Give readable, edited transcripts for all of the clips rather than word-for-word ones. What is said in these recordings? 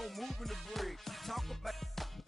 I was moving the bricks. Talk about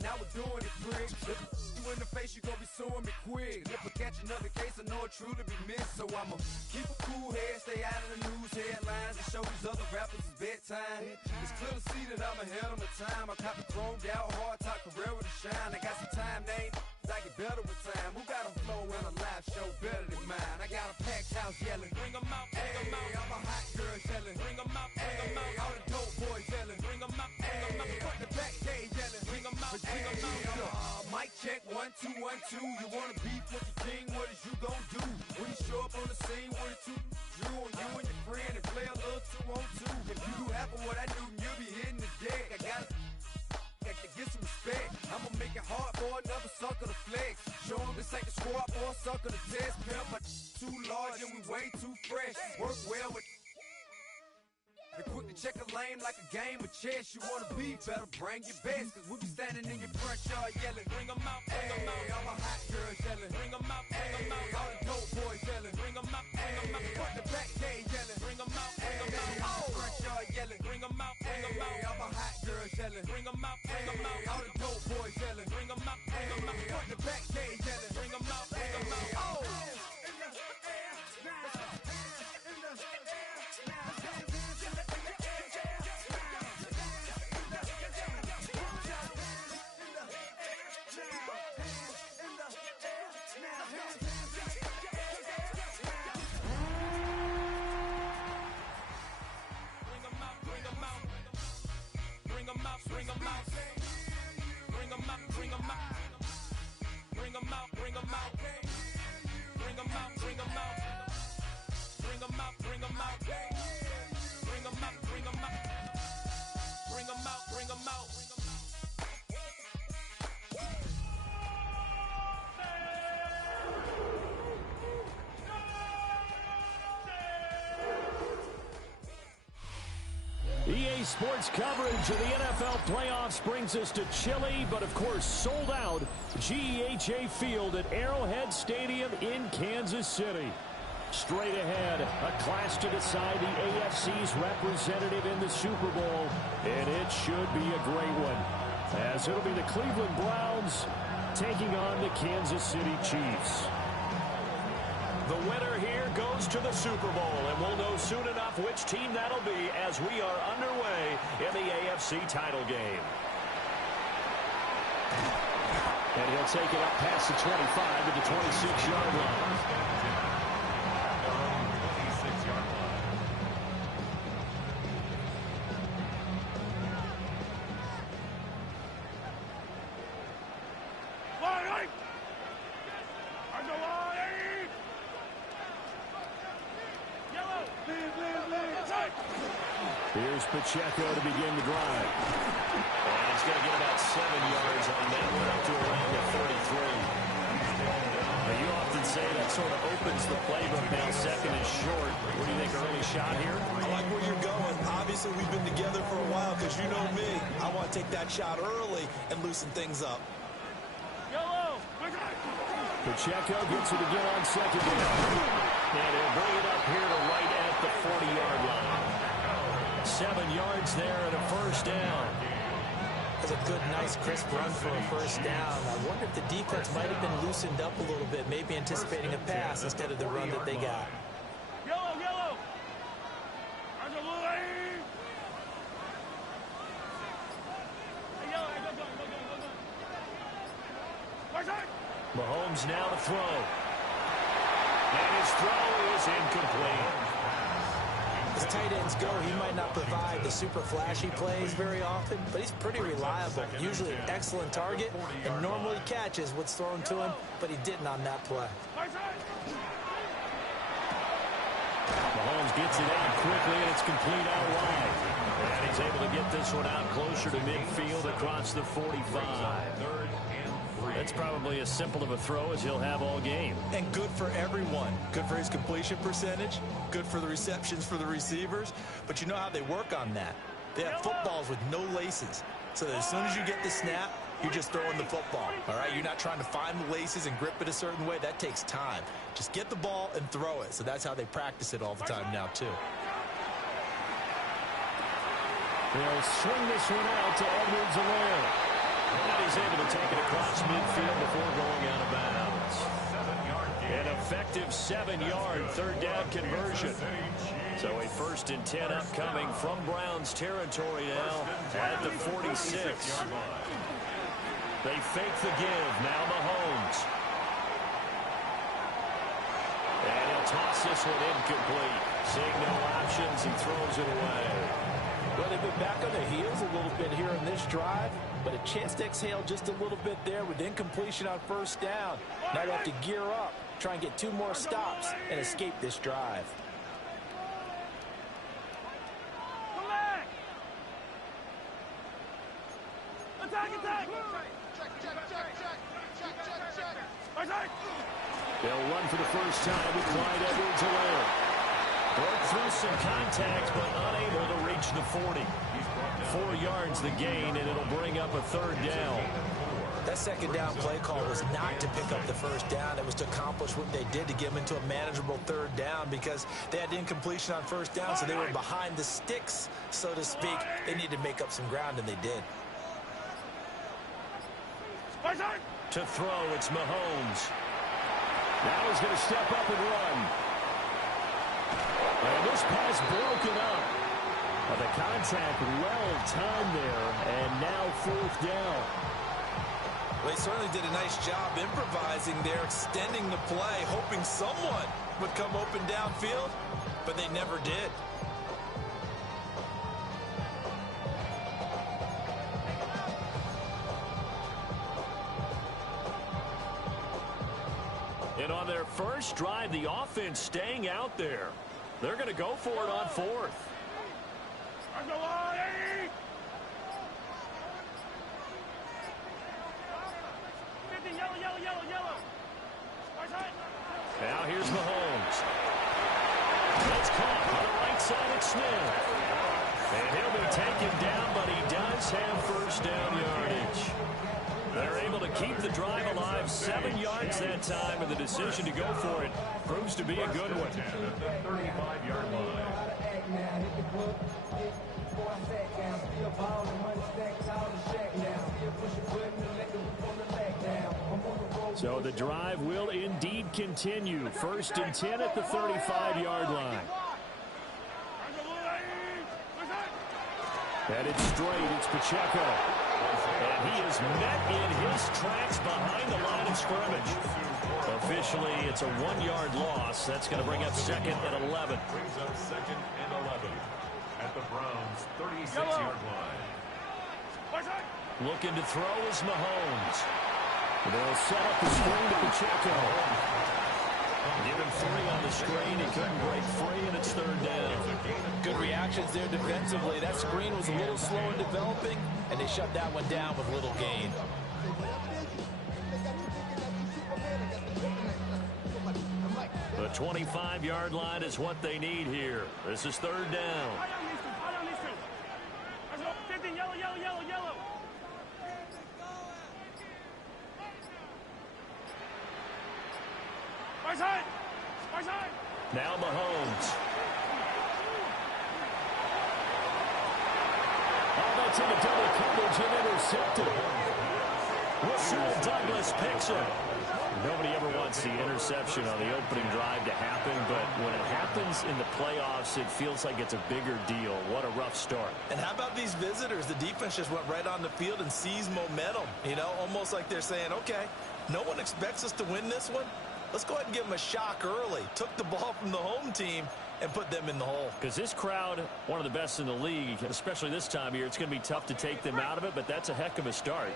now we're doing it, prick. If you in the face, you gon' be suing me quick. If I catch another case, I know it truly be missed. So I'ma keep a cool head, stay out of the news headlines, and show these other rappers it's bedtime. It's clear to see that I'm ahead of my time. I cop the chromed out, hard top career with a shine. I got some time, name. I get better with time. Who got a flow and a live show better than mine? I got a packed house yelling, bring 'em out, bring 'em out. I'm a hot girl yelling, bring 'em out, bring 'em out. All the dope boys yelling, bring 'em out, bring 'em out. Front the back gate yelling, bring 'em out, bring 'em out. Mic check 1 2 1 2. You wanna beef with the king? What is you gon' do when you show up on the scene with a two drew on you and your friend and play a little 2 on 2? If you do half of what I do, you'll be hitting the deck. I got to get some respect. I'ma make it hard for another sucker to flex. Show 'em this ain't the squad for a sucker to test. Pimp, my too large and we way too fresh. Work well with and quick to check a lane like a game of chess. You wanna be better, bring your best. Cause we be standing in your front yard yelling, bring 'em out, bring 'em out. All my hot girls yelling, bring 'em out, bring 'em out. All the dope boys yelling, bring 'em out, bring 'em out. Front the back gate yelling, bring 'em out, bring 'em out. All the front yard yelling, bring 'em out, bring 'em out. All my hot girls yelling, bring 'em out, bring 'em out. All the dope boys yelling, bring 'em out, bring 'em out. Front the back gate yelling, bring 'em out, bring 'em out. Oh! EA Sports coverage of the NFL playoffs brings us to chilly, but of course sold out GEHA Field at Arrowhead Stadium in Kansas City. Straight ahead, a clash to decide the AFC's representative in the Super Bowl, and it should be a great one, as it'll be the Cleveland Browns taking on the Kansas City Chiefs. The winner here goes to the Super Bowl, and we'll know soon enough which team that'll be as we are underway in the AFC title game. And he'll take it up past the 25 to the 26-yard line. Here's Pacheco to begin the drive. And he's going to get about 7 yards on that one, up to around the 33. Now, you often say that sort of opens the playbook now. Second is short. What do you think, early shot here? I like where you're going. Obviously, we've been together for a while because you know me. I want to take that shot early and loosen things up. Pacheco gets it again on second down. And he'll bring it up here to right at the 40-yard line. 7 yards there and a first down. That's a good, nice, crisp run for a first down. I wonder if the defense might have been loosened up a little bit, maybe anticipating a pass instead of the run that they got. Mahomes now to throw. And his throw is incomplete. As tight ends go, he might not provide the super flashy plays very often, but he's pretty reliable, usually an excellent target, and normally catches what's thrown to him, but he didn't on that play. Mahomes gets it out quickly, and it's complete out wide. And he's able to get this one out closer to midfield across the 45. That's probably as simple of a throw as he'll have all game. And good for everyone. Good for his completion percentage. Good for the receptions for the receivers. But you know how they work on that. They have footballs with no laces. So that as soon as you get the snap, you're just throwing the football. All right? You're not trying to find the laces and grip it a certain way. That takes time. Just get the ball and throw it. So that's how they practice it all the time now, too. They'll swing this one out to Edwards-Helaire. And he's able to take it across midfield before going out of bounds. An effective 7-yard third down conversion. So a 1st and 10 upcoming from Browns territory now at the 46. They fake the give. Now Mahomes. And he'll toss this one incomplete. Seeing no options, he throws it away. Well, they've been back on their heels a little bit here in this drive, but a chance to exhale just a little bit there with incompletion on 1st down. Now they have to gear up, try and get 2 more stops, and escape this drive. They'll run for the first time with Clyde Edwards-Helaire. Broke through some contact, but unable to reach the 40. 4 yards the gain, and it'll bring up a 3rd down. That 2nd down play call was not to pick up the 1st down. It was to accomplish what they did to get them into a manageable 3rd down because they had incompletion on 1st down, so they were behind the sticks, so to speak. They needed to make up some ground, and they did. To throw, it's Mahomes. Now he's going to step up and run. And this pass broken up. But the contact well timed there, and now 4th down. Well, they certainly did a nice job improvising there, extending the play, hoping someone would come open downfield, but they never did. And on their first drive, the offense staying out there. They're going to go for it on 4th. Now here's Mahomes. It's caught on the right side at Smith. And he'll be taken down, but he does have 1st down yardage. They're able to keep the drive alive, 7 yards that time, and the decision to go for it proves to be a good one. 35-yard line. So the drive will indeed continue. 1st and 10 at the 35-yard line. And it's straight. It's Pacheco. And he is met in his tracks behind the line of scrimmage. Officially, it's a 1-yard loss. That's going to bring up 2nd and 11. Brings up 2nd and 11 at the Browns' 36-yard line. Looking to throw is Mahomes. They'll set up the screen to Pacheco. Give him 3 on the screen. He couldn't break free, and it's 3rd down. Good reactions there defensively. That screen was a little slow in developing, and they shut that one down with little gain. The 25-yard line is what they need here. This is 3rd down. Now Mahomes. Oh, that's in a double coverage and intercepted. Rasul Douglas picks it. Nobody ever wants the interception on the opening drive to happen, but when it happens in the playoffs, it feels like it's a bigger deal. What a rough start. And how about these visitors? The defense just went right on the field and seized momentum. You know, almost like they're saying, okay, no one expects us to win this one. Let's go ahead and give them a shock early. Took the ball from the home team and put them in the hole. Because this crowd, one of the best in the league, especially this time of year, it's going to be tough to take them out of it, but that's a heck of a start.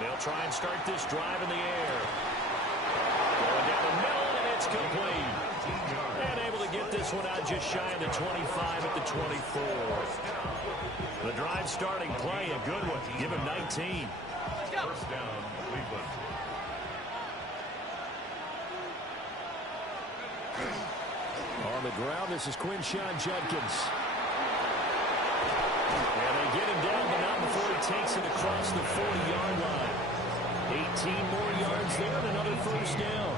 They'll try and start this drive in the air. Going down the middle, and it's complete. And able to get this one out just shy of the 25 at the 24. The drive starting play, a good one. Give him 19. First down, Cleveland. On the ground, this is Quinshon Judkins. And they get him down, but not before he takes it across the 40-yard line. 18 more yards there and another first down.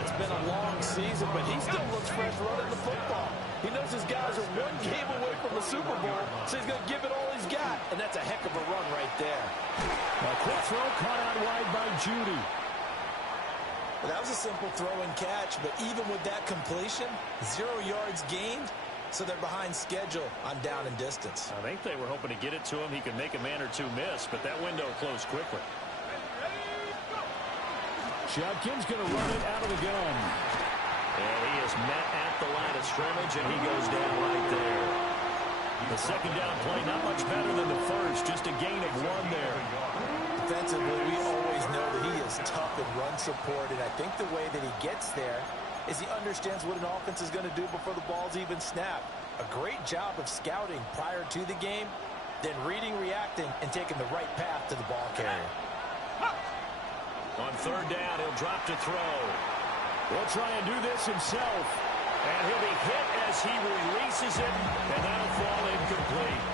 it's been a long season, but he still looks fresh running the football. He knows his guys are one game away from the Super Bowl, so he's going to give it all he's got. And that's a heck of a run right there. A quick throw caught out wide by Judy. Well, that was a simple throw and catch, but even with that completion, 0 yards gained, so they're behind schedule on down and distance. I think they were hoping to get it to him. He could make a man or two miss, but that window closed quickly. Judkins going to run it out of the gun. And he is met at the line of scrimmage, and he goes down right there. The second down play, not much better than the first, just a gain of 1 there. Defensively, we always know that he is tough in run support, and I think the way that he gets there is he understands what an offense is going to do before the ball's even snapped. A great job of scouting prior to the game, then reading, reacting, and taking the right path to the ball carrier. On third down, he'll drop to throw. He'll try and do this himself. And he'll be hit as he releases it, and that'll fall incomplete.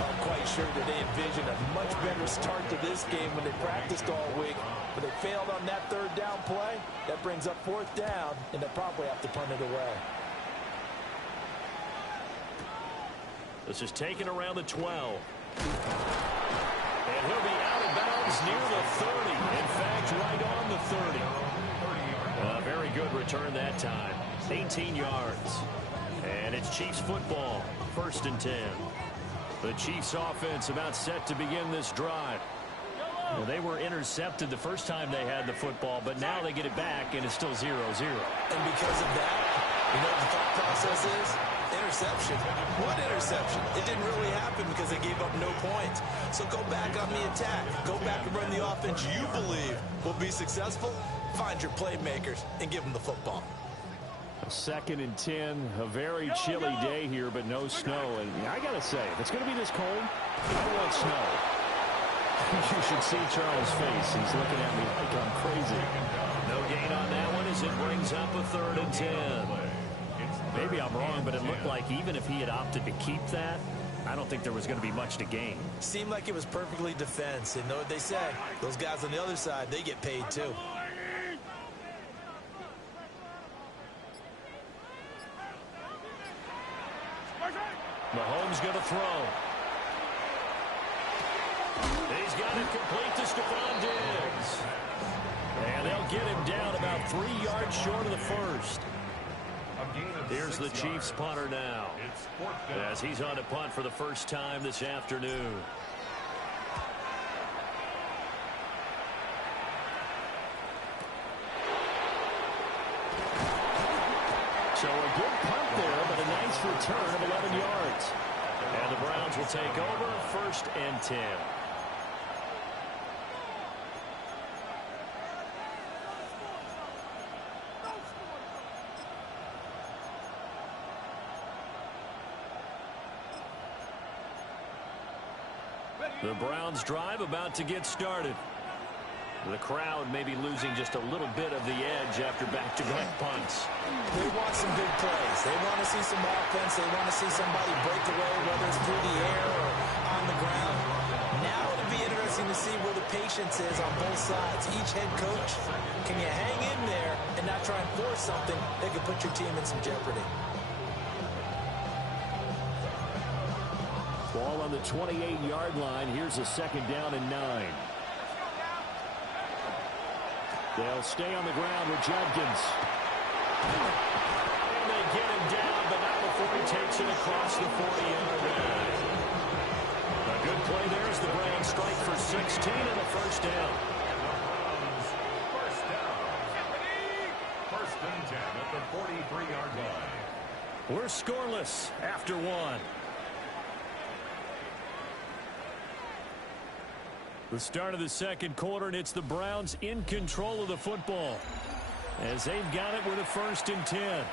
I'm quite sure that they envisioned a much better start to this game when they practiced all week. But they failed on that third down play. That brings up fourth down, and they'll probably have to punt it away. This is taken around the 12. And he'll be out of bounds near the 30. In fact, right on the 30. A very good return that time. 18 yards. And it's Chiefs football. 1st and 10. The Chiefs offense about set to begin this drive. Well, they were intercepted the first time they had the football, but now they get it back, and it's still 0-0. And because of that, you know what the thought process is? Interception. What interception? It didn't really happen because they gave up no points. So go back on the attack. Go back and run the offense you believe will be successful. Find your playmakers and give them the football. 2nd and 10, a very chilly day here, but no snow. And I got to say, if it's going to be this cold, I want snow. You should see Charles' face. He's looking at me like I'm crazy. No gain on that one as it brings up a 3rd and 10. Maybe I'm wrong, but it looked like even if he had opted to keep that, I don't think there was going to be much to gain. Seemed like it was perfectly defense. And know what they say? Those guys on the other side, they get paid too. Mahomes going to throw. He's got it complete to Stephon Diggs. And they'll get him down about 3 yards short of the first. Here's the Chiefs punter now, as he's on to punt for the first time this afternoon. So a good punt there, but a nice return of 11 yards. And the Browns will take over, 1st and 10. The Browns drive about to get started. The crowd may be losing just a little bit of the edge after back-to-back punts. They want some big plays. They want to see some offense. They want to see somebody break away, whether it's through the air or on the ground. Now it'll be interesting to see where the patience is on both sides. Each head coach, can you hang in there and not try and force something that could put your team in some jeopardy? Ball on the 28-yard line. Here's a 2nd down and 9. They'll stay on the ground with Judkins. And they get him down, but not before he takes it across the 40-yard line. A good play there as the Browns strike for 16 and a 1st down. First down. 1st and 10 at the 43-yard line. We're scoreless after 1. The start of the 2nd quarter, and it's the Browns in control of the football as they've got it with a 1st and 10.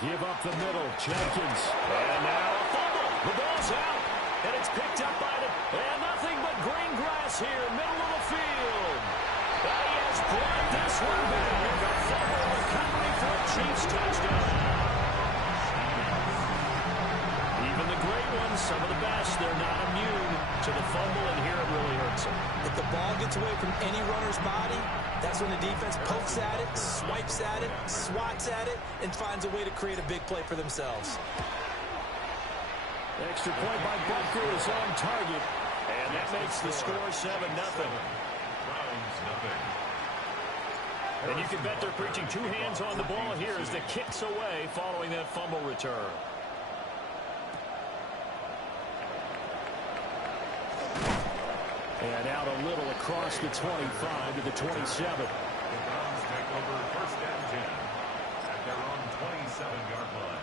Give up the middle. Jenkins. And now a fumble. The ball's out, and it's picked up by and nothing but green grass here, middle of the field. And he has brought this one back. A fumble recovery for a Chiefs touchdown. Even the great ones, some of the best, they're not immune to the fumble, and here it really hurts them. If the ball gets away from any runner's body, that's when the defense pokes at it, swipes at it, swats at it, and finds a way to create a big play for themselves. Extra point by Butker is on target, and that makes the score 7-0. And you can bet they're preaching two hands on the ball here as the kick's away following that fumble return. And out a little across the 25 to the 27. The Browns take over first and 10 at their own 27-yard line.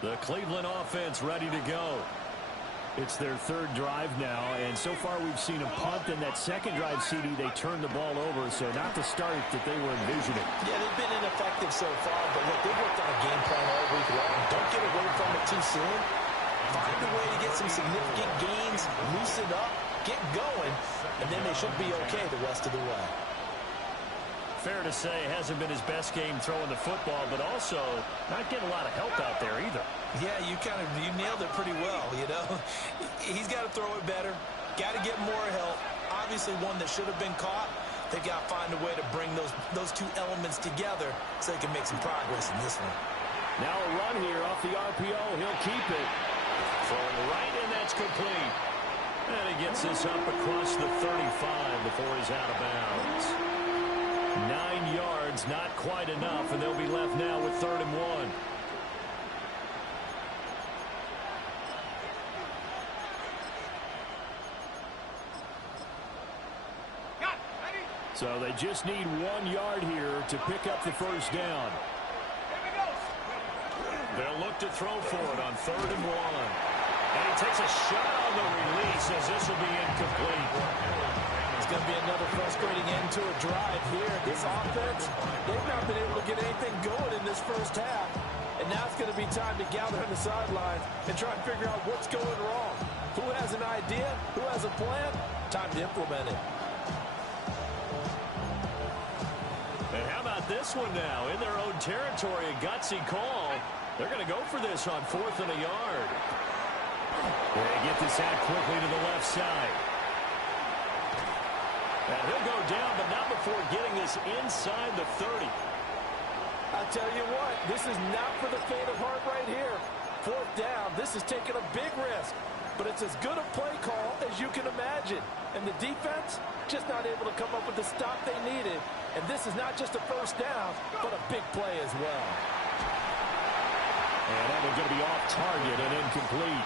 The Cleveland offense ready to go. It's their third drive now, and so far we've seen a punt, and that second drive, CD, they turned the ball over, so not the start that they were envisioning. Yeah, they've been ineffective so far, but look, they've worked on a game plan all week long. Don't get away from it too soon. Find a way to get some significant gains, loosen up, get going, and then they should be okay the rest of the way. Fair to say, hasn't been his best game throwing the football, but also not getting a lot of help out there either. Yeah, you nailed it pretty well, you know. He's got to throw it better, got to get more help. Obviously one that should have been caught. They've got to find a way to bring those two elements together so they can make some progress in this one. Now a run here off the RPO. He'll keep it. Throwing right, and that's complete. And he gets this up across the 35 before he's out of bounds. 9 yards, not quite enough, and they'll be left now with 3rd and 1. So they just need 1 yard here to pick up the first down. They'll look to throw for it on 3rd and 1. And he takes a shot on the release as this will be incomplete. It's going to be another frustrating end to a drive here. This offense, they've not been able to get anything going in this first half. And now it's going to be time to gather on the sidelines and try and figure out what's going wrong. Who has an idea? Who has a plan? Time to implement it. And how about this one now? In their own territory, a gutsy call. They're going to go for this on 4th and a yard. They get this out quickly to the left side. And he'll go down, but not before getting this inside the 30. I tell you what, this is not for the faint of heart right here. 4th down, this is taking a big risk. But it's as good a play call as you can imagine. And the defense just not able to come up with the stop they needed. And this is not just a first down, but a big play as well. And that one's going to be off target and incomplete.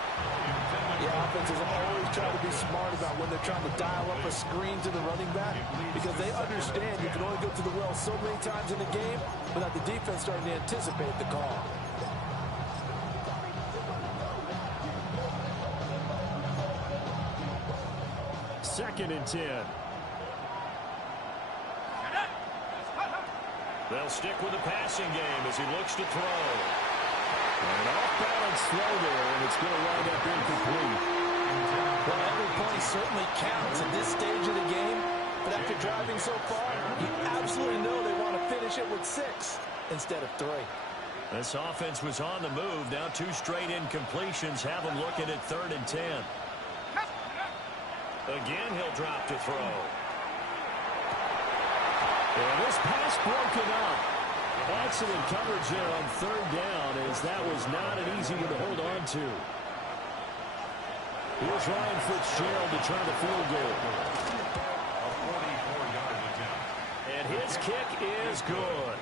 Yeah, offenses always try to be smart about when they're trying to dial up a screen to the running back because they understand you can only go to the well so many times in a game without the defense starting to anticipate the call. Second and 10. They'll stick with the passing game as he looks to throw. And an off-balance throw there, and it's going to wind up incomplete. Well, every point certainly counts at this stage of the game, but after driving so far, you absolutely know they want to finish it with 6 instead of 3. This offense was on the move. Now 2 straight incompletions have them looking at 3rd and 10. Again, he'll drop to throw. And this pass broken up. Excellent coverage there on 3rd down, as that was not an easy one to hold on to. Here's Ryan Fitzgerald to try the field goal. A 44-yard attempt. And his kick is good.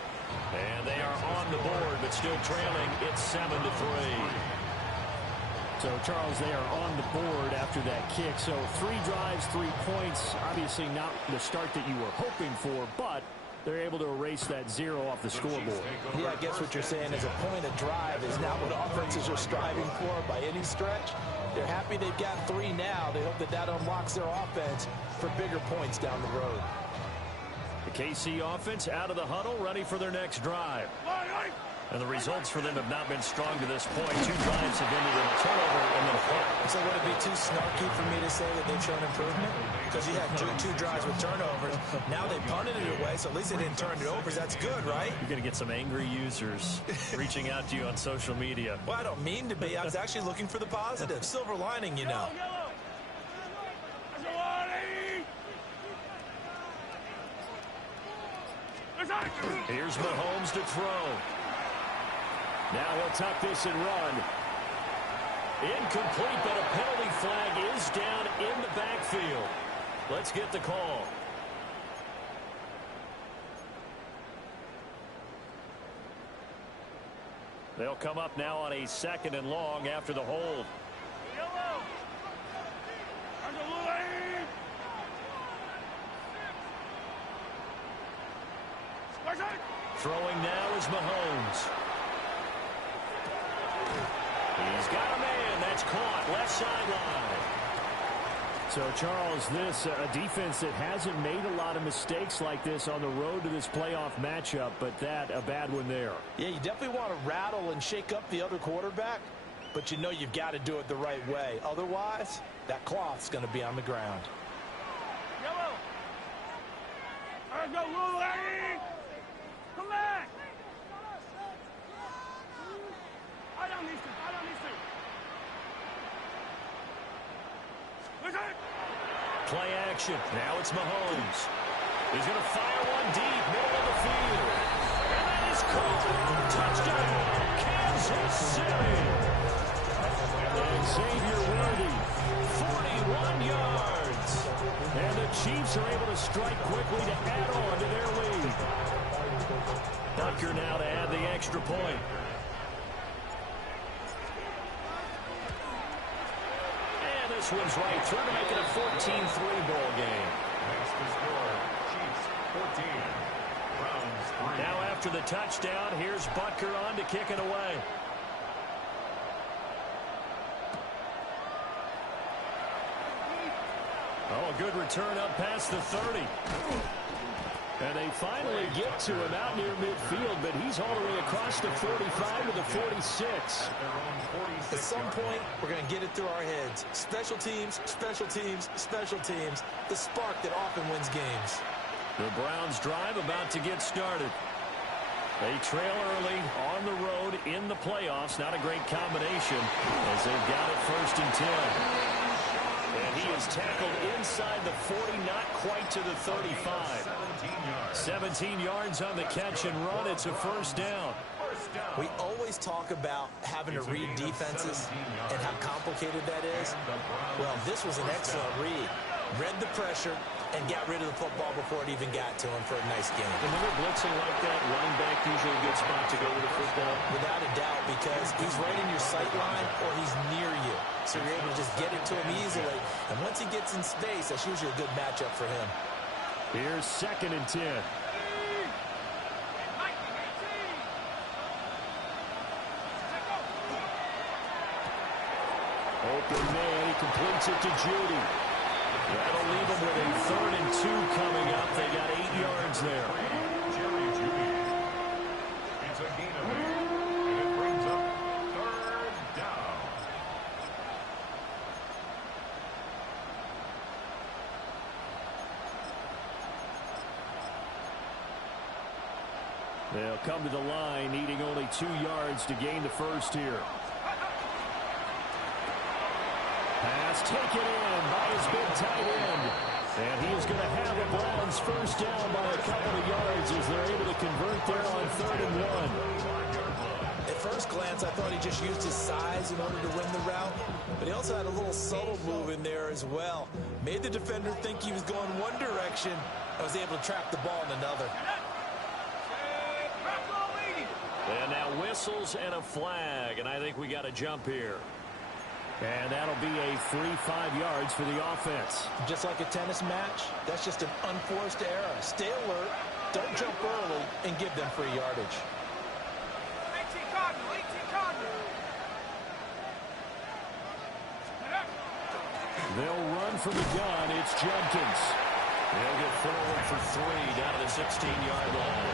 And they are on the board, but still trailing. It's 7-3. So, Charles, they are on the board after that kick. So 3 drives, 3 points. Obviously not the start that you were hoping for, but they're able to erase that 0 off the scoreboard. Yeah, I guess what you're saying is a point of drive is not what offenses are striving for by any stretch. They're happy they've got 3 now. They hope that that unlocks their offense for bigger points down the road. The KC offense out of the huddle, ready for their next drive. And the results for them have not been strong to this point. 2 drives have ended in a turnover and then a punt. So would it be too snarky for me to say that they've shown improvement? Because you had 2 drives with turnovers. Now they punted it away, so at least they didn't turn it over. That's good, right? You're going to get some angry users reaching out to you on social media. Well, I don't mean to be. I was actually looking for the positive. Silver lining, you know. Here's Mahomes to throw. Now he'll tuck this and run. Incomplete, but a penalty flag is down in the backfield. Let's get the call. They'll come up now on a 2nd and long after the hold. Throwing now is Mahomes. He's got a man. That's caught. Left sideline. So, Charles, this a defense that hasn't made a lot of mistakes like this on the road to this playoff matchup, but that a bad one there. Yeah, you definitely want to rattle and shake up the other quarterback, but you know you've got to do it the right way. Otherwise, that cloth's going to be on the ground. Yellow. Let's go, Lily. Come back. I don't need to. Play action. Now it's Mahomes. He's going to fire one deep, middle of the field. And that is caught. Touchdown, Kansas City. And Xavier Worthy, 41 yards. And the Chiefs are able to strike quickly to add on to their lead. Bucker now to add the extra point. This one's right through to make it a 14-3 ball game. That's the score. Chiefs 14. Browns 3. Now after the touchdown, here's Butker on to kick it away. Oh, a good return up past the 30. And they finally get to him out near midfield, but he's all the way across the 45 to the 46. At some point, we're going to get it through our heads. Special teams, special teams, special teams. The spark that often wins games. The Browns drive about to get started. They trail early on the road in the playoffs. Not a great combination as they've got it 1st and 10. And he is tackled inside the 40, not quite to the 35. 17 yards on the catch and run. It's a 1st down. We always talk about having to read defenses and how complicated that is. Well, this was an excellent read. Read the pressure and got rid of the football before it even got to him for a nice game. And when they're blitzing like that, running back usually a good spot to go with the football. Without a doubt, because he's right in your sight line or he's near you. So you're able to just get it to him easily. And once he gets in space, that's usually a good matchup for him. Here's 2nd and 10. Open man, he completes it to Judy. That'll leave them with a 3rd and 2 coming up. They got 8 yards there. Jerry Judy. It's a gain of 8, and it brings up 3rd down. They'll come to the line, needing only 2 yards to gain the 1st here. Pass taken in by his big tight end. And he is going to have the Browns 1st down by a couple of yards as they're able to convert there on 3rd and 1. At first glance, I thought he just used his size in order to win the route. But he also had a little subtle move in there as well. Made the defender think he was going one direction and was able to trap the ball in another. And now whistles and a flag. And I think we got a jump here. And that'll be a free 5 yards for the offense. Just like a tennis match, that's just an unforced error. Stay alert, don't jump early, and give them free yardage. They'll run from the gun. It's Jenkins. They'll get forward for 3 down to the 16-yard line.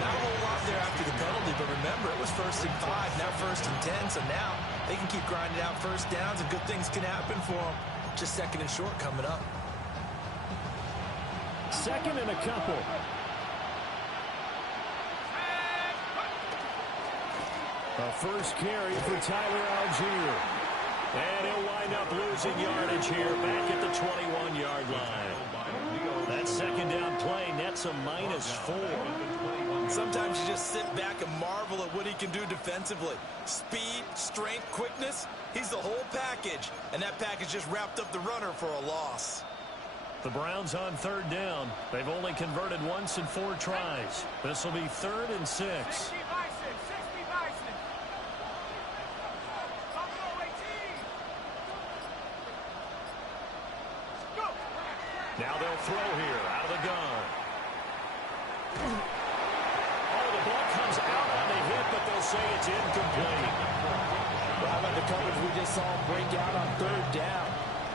Not a whole lot there after the penalty, but remember, it was 1st and 5, now 1st and 10, so now they can keep grinding out first downs, and good things can happen for them. Just 2nd and short coming up. 2nd and a couple. A first carry for Tyler Algier. And he'll wind up losing yardage here back at the 21-yard line. That 2nd down play nets a -4. Sometimes you just sit back and marvel at what he can do defensively. Speed, strength, quickness, he's the whole package. And that package just wrapped up the runner for a loss. The Browns on 3rd down. They've only converted once in 4 tries. This will be 3rd and 6. Now they'll throw here out of the gun. Oh, the ball comes out on the hit, but they'll say it's incomplete. Well, how about the coverage we just saw break out on 3rd down?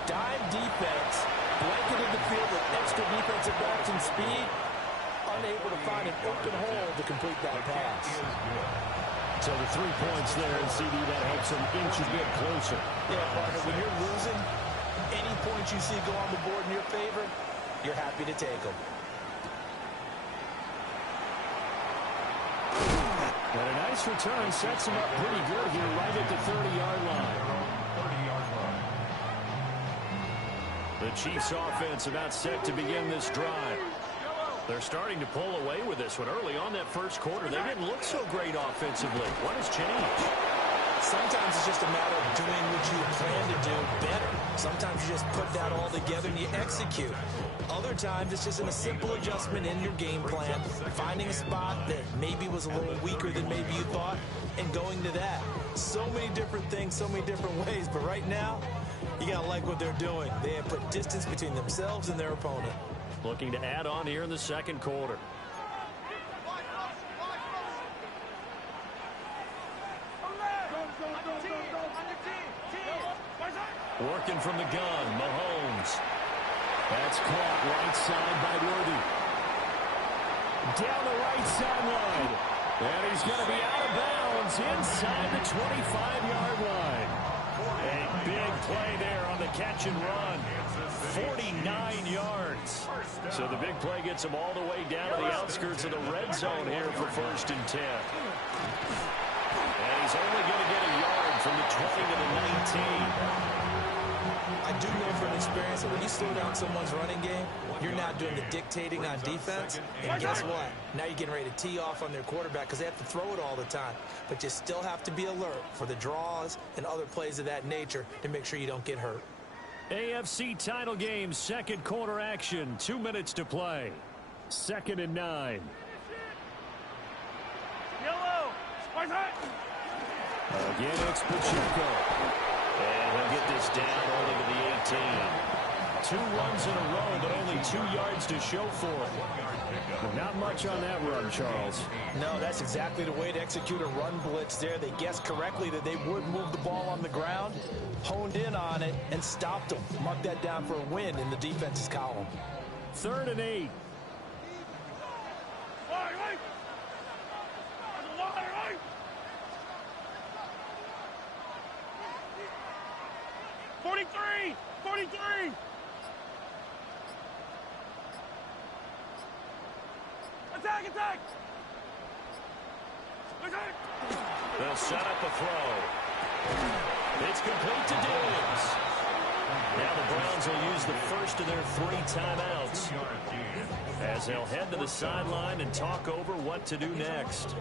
Dime defense, blanketed the field with extra defensive backs and speed, unable to find an open hole to complete that pass. So the 3 points there, and CD, that helps them inch a bit closer. Yeah, partner, when you're losing, any points you see go on the board in your favor, you're happy to take them. And a nice return sets him up pretty good here right at the 30-yard line. The Chiefs offense about set to begin this drive. They're starting to pull away with this one. Early on that first quarter, they didn't look so great offensively. What has changed? Sometimes it's just a matter of doing what you plan to do better. Sometimes you just put that all together and you execute. Other times it's just a simple adjustment in your game plan, finding a spot that maybe was a little weaker than maybe you thought, and going to that. So many different things, so many different ways, but right now, you gotta like what they're doing. They have put distance between themselves and their opponent. Looking to add on here in the 2nd quarter. Working from the gun, Mahomes. That's caught right side by Worthy. Down the right sideline. And he's going to be out of bounds inside the 25-yard line. A big play there on the catch and run. 49 yards. So the big play gets him all the way down to the outskirts of the red zone here for 1st and 10. And he's only going to get a yard from the 20 to the 19. I do know from experience that when you slow down someone's running game, you're not doing the dictating on defense. And guess what? Now you're getting ready to tee off on their quarterback because they have to throw it all the time. But you still have to be alert for the draws and other plays of that nature to make sure you don't get hurt. AFC title game, 2nd quarter action. 2 minutes to play. 2nd and 9. Yellow. Again, it's Pacheco. And he'll get this down only to the 18. 2 runs in a row, but only 2 yards to show for it. Not much on that run, Charles. No, that's exactly the way to execute a run blitz there. They guessed correctly that they would move the ball on the ground, honed in on it, and stopped them. Mark that down for a win in the defense's column. 3rd and 8. 43! 43! Attack! Attack! Attack! They'll set up a throw. It's complete to Diggs. Now the Browns will use the first of their 3 timeouts as they'll head to the sideline and talk over what to do next.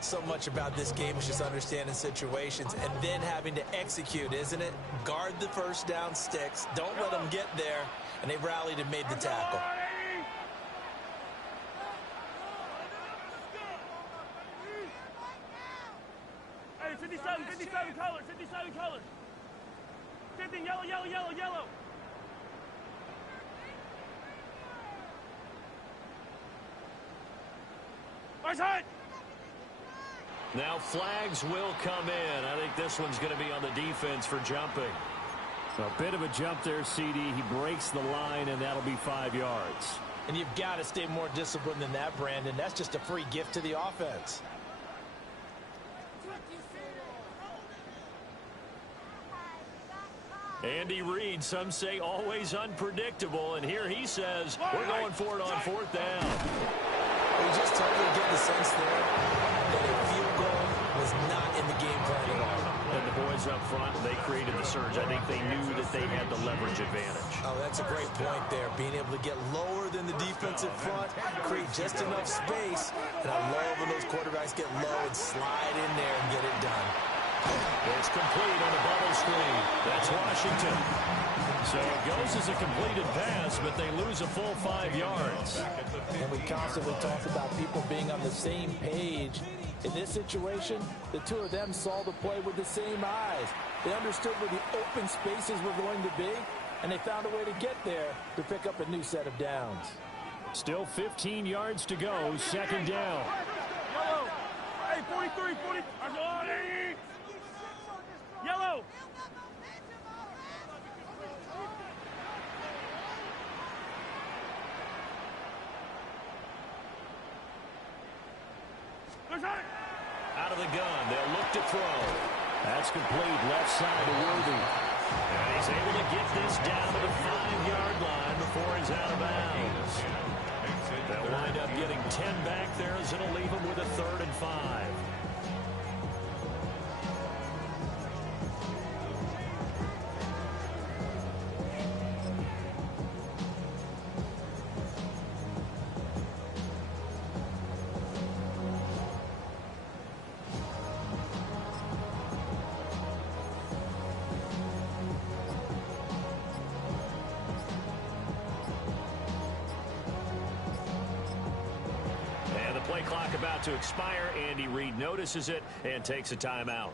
So much about this game is just understanding situations and then having to execute, isn't it? Guard the first down sticks. Don't let them get there. And they rallied and made the tackle. Hey, 57 colors, 57 colors. 15, yellow, yellow, yellow, yellow. Nice hit. Now flags will come in. I think this one's going to be on the defense for jumping. A bit of a jump there, CD. He breaks the line, and that'll be 5 yards. And you've got to stay more disciplined than that, Brandon. That's just a free gift to the offense. Andy Reid, some say always unpredictable, and here he says we're going for it on 4th down. We just totally get the sense there that a field goal was not in the game plan at all. And the boys up front, they created the surge. I think they knew that they had the leverage advantage. Oh, that's a great point there. Being able to get lower than the defensive front, create just enough space. And I love when those quarterbacks get low and slide in there and get it done. It's complete on a bubble screen. That's Washington. So it goes as a completed pass, but they lose a full 5 yards. And we constantly talk about people being on the same page. In this situation, the two of them saw the play with the same eyes. They understood where the open spaces were going to be, and they found a way to get there to pick up a new set of downs. Still 15 yards to go, 2nd down. Yellow. Hey, 43, 40. Yellow. Out of the gun, they'll look to throw. That's complete, left side to Worthy. And he's able to get this down to the 5-yard line before he's out of bounds. They'll wind up getting 10 back there as it'll leave him with a 3rd and 5. Play clock about to expire. Andy Reid notices it and takes a timeout.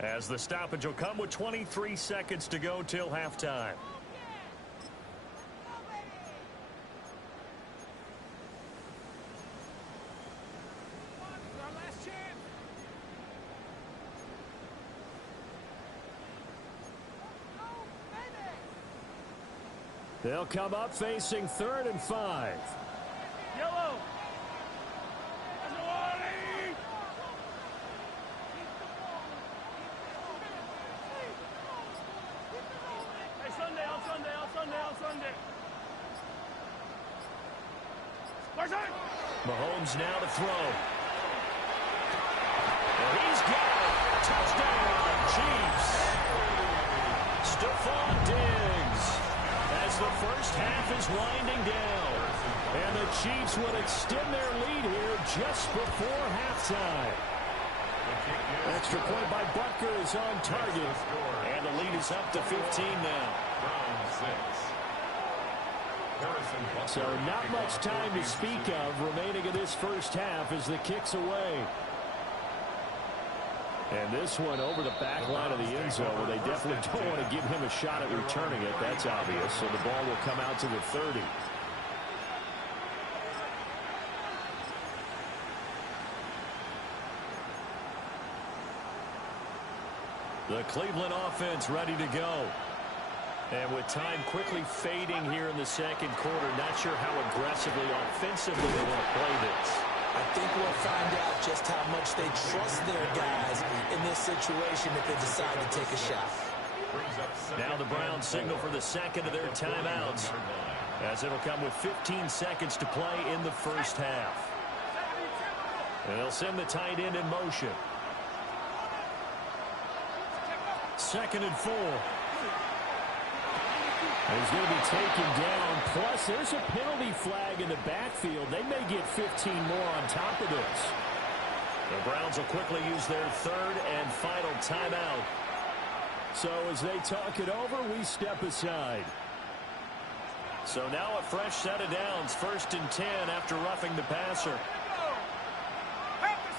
As the stoppage will come with 23 seconds to go till halftime. They'll come up facing 3rd and 5. Yellow. Mahomes now to throw. And he's got it. Touchdown, Chiefs. Stephon Diggs. As the first half is winding down. And the Chiefs would extend their lead here just before halftime. Extra point by Butker is on target. And the lead is up to 15 now. So not much time to speak of remaining in this first half as the kick's away. And this one over the back line of the end zone where they definitely don't want to give him a shot at returning it. That's obvious. So the ball will come out to the 30. The Cleveland offense ready to go. And with time quickly fading here in the second quarter, not sure how aggressively, offensively they want to play this. I think we'll find out just how much they trust their guys in this situation if they decide to take a shot. Now the Browns signal for the second of their timeouts, as it'll come with 15 seconds to play in the first half. And they'll send the tight end in motion. 2nd and 4. He's going to be taken down. Plus, there's a penalty flag in the backfield. They may get 15 more on top of this. The Browns will quickly use their 3rd and final timeout. So as they talk it over, we step aside. So now a fresh set of downs. 1st and 10 after roughing the passer.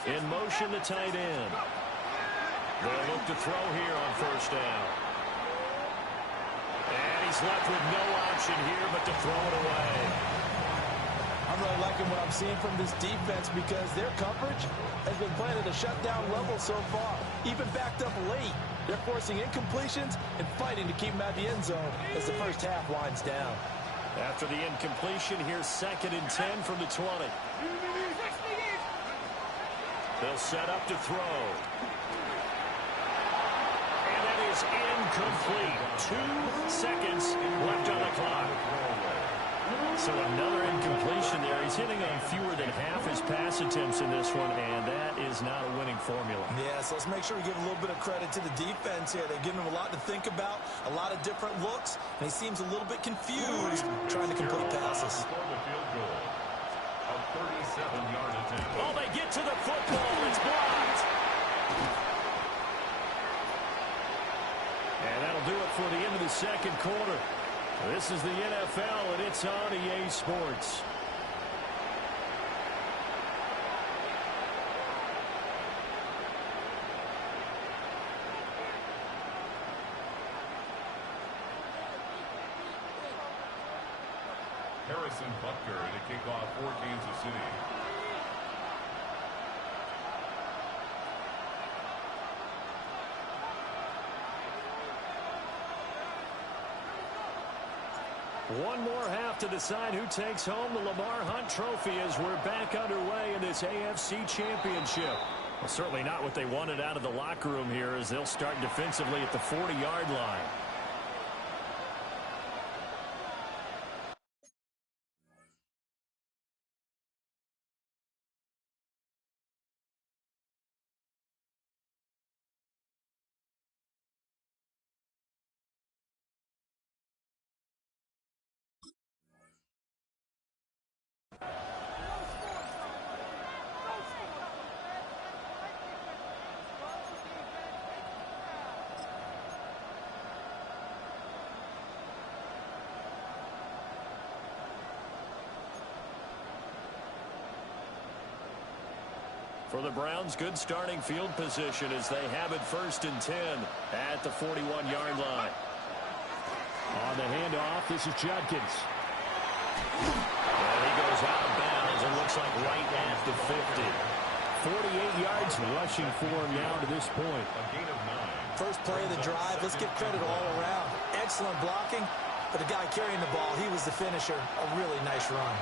In motion, the tight end. They'll look to throw here on 1st down. And he's left with no option here but to throw it away. I'm really liking what I'm seeing from this defense because their coverage has been playing at a shutdown level so far. Even backed up late, they're forcing incompletions and fighting to keep them out of the end zone as the first half winds down. After the incompletion, here's 2nd and 10 from the 20. They'll set up to throw. And that is incomplete. 2 seconds left on the clock. So another incompletion there. He's hitting on fewer than half his pass attempts in this one, and that is not a winning formula. Yes, let's make sure we give a little bit of credit to the defense here. They're giving him a lot to think about, a lot of different looks, and he seems a little bit confused trying to complete passes. Oh, they get to the football. It's blocked. And that'll do it for the end of the second quarter. This is the NFL, and it's on EA Sports. Harrison Butker to kick off for Kansas City. One more half to decide who takes home the Lamar Hunt Trophy as we're back underway in this AFC Championship. Well, certainly not what they wanted out of the locker room here as they'll start defensively at the 40-yard line. For the Browns, good starting field position as they have it 1st and 10 at the 41-yard line. On the handoff, this is Judkins. And he goes out of bounds and looks like right at the 50. 48 yards rushing for him now to this point. A gain of 9. First play of the drive, let's give credit all around. Excellent blocking, but the guy carrying the ball, he was the finisher. A really nice run.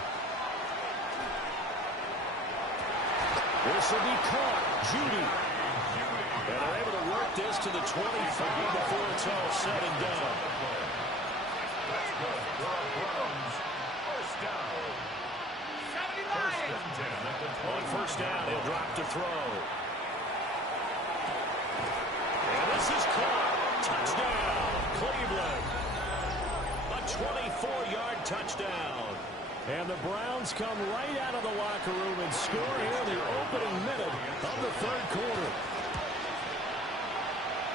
This will be caught. Judy. And they're able to work this to the 25 before it's all said and done. That's good for our Browns. First down. 1st and 10 at the 20. On 1st down, he'll drop to throw. And this is caught. Touchdown, Cleveland. A 24-yard touchdown. And the Browns come right out of the locker room and score here in the opening minute of the 3rd quarter.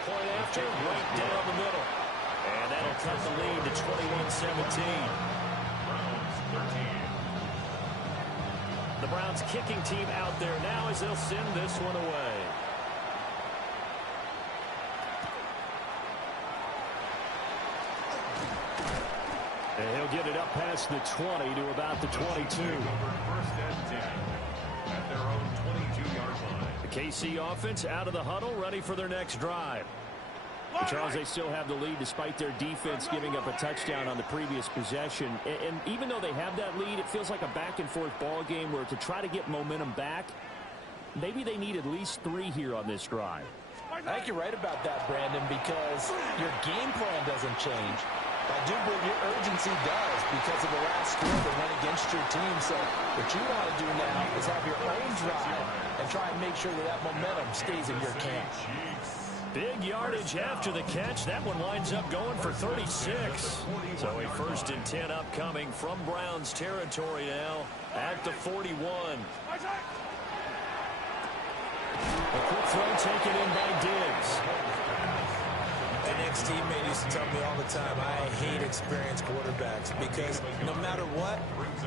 Point after, right down the middle. And that'll cut the lead to 21-17. Browns 13. The Browns kicking team out there now as they'll send this one away. And he'll get it up past the 20 to about the 22. 1st and 10 at their own 22-yard line. The KC offense out of the huddle, ready for their next drive. Charles, they still have the lead despite their defense giving up a touchdown on the previous possession. And even though they have that lead, it feels like a back-and-forth ball game where to try to get momentum back, maybe they need at least 3 here on this drive. I think you're right about that, Brandon, because your game plan doesn't change. I do believe your urgency does because of the last score that went against your team. So what you want to do now is have your own drive and try and make sure that that momentum stays in your camp. Big yardage after the catch. That one winds up going for 36. So a 1st and 10 upcoming from Browns territory now at the 41. A quick throw taken in by Diggs. An ex-teammate used to tell me all the time, I hate experienced quarterbacks because no matter what,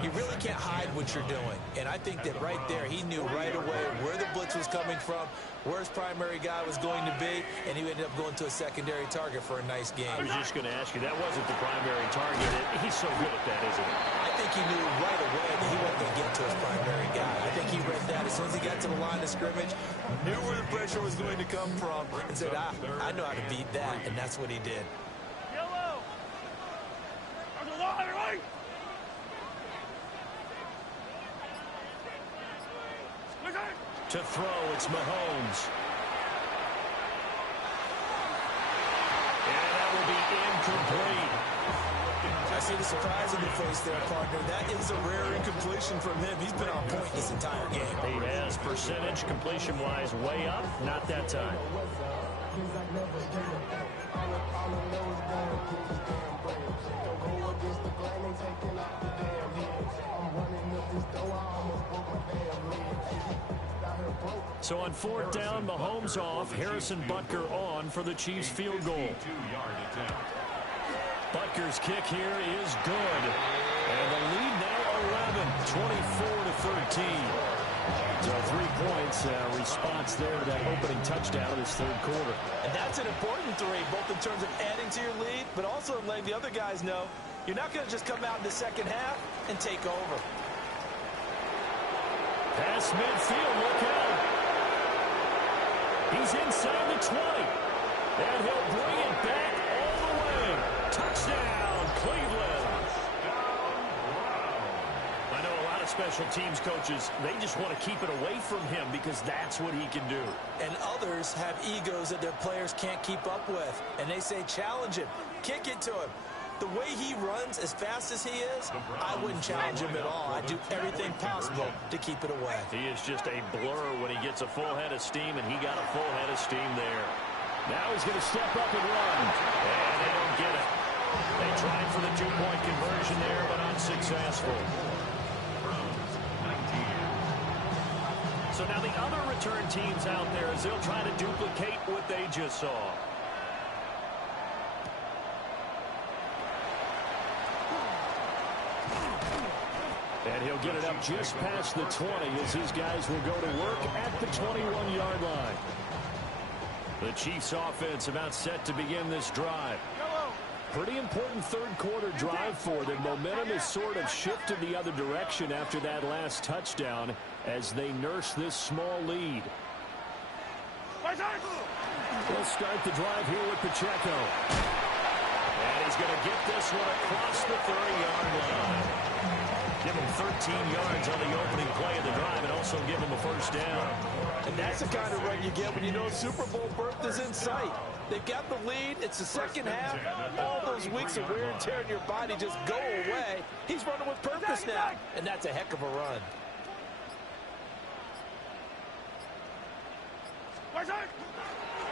you really can't hide what you're doing. And I think that right there, he knew right away where the blitz was coming from, where his primary guy was going to be, and he ended up going to a secondary target for a nice game. I was just going to ask you, that wasn't the primary target. He's so good at that, isn't he? I think think he knew right away that he wasn't going to get to his primary guy. I think he read that as soon as he got to the line of scrimmage, knew where the pressure was going to come from, and said, I know how to beat that, and that's what he did. Yellow. There's a lot, everybody. To throw, it's Mahomes. And that will be incomplete. I see the surprise in your face there, partner. That is a rare incompletion from him. He's been on point this entire game. He has percentage completion-wise way up. Not that time. So on fourth down, Mahomes off, Harrison Butker on for the Chiefs field goal. Butker's kick here is good. And the lead now 11, 24-13. So 3 points, response there to that opening touchdown of this third quarter. And that's an important 3, both in terms of adding to your lead, but also in letting the other guys know you're not going to just come out in the second half and take over. Pass midfield, look out. He's inside the 20. And he'll bring it back all the way. Touchdown, Cleveland. I know a lot of special teams coaches, they just want to keep it away from him because that's what he can do. And others have egos that their players can't keep up with. And they say, challenge him, kick it to him. The way he runs as fast as he is, I wouldn't challenge him at all. I'd do everything possible to keep it away. He is just a blur when he gets a full head of steam, and he got a full head of steam there. Now he's going to step up and run. And they don't get it. They tried for the 2-point conversion there, but unsuccessful. So now the other return teams out there as they'll try to duplicate what they just saw. And he'll get it up just past the 20 as his guys will go to work at the 21-yard line. The Chiefs offense about set to begin this drive. Pretty important third quarter drive for them. Momentum has sort of shifted the other direction after that last touchdown as they nurse this small lead. They'll start the drive here with Pacheco. And he's going to get this one across the 30-yard line. Give him 13 yards on the opening play of the drive and also give him a first down. And that's the kind of run you get when you know Super Bowl berth is in sight. They've got the lead. It's the second half. All those weeks of wear and tear in your body just go away. He's running with purpose now, and that's a heck of a run.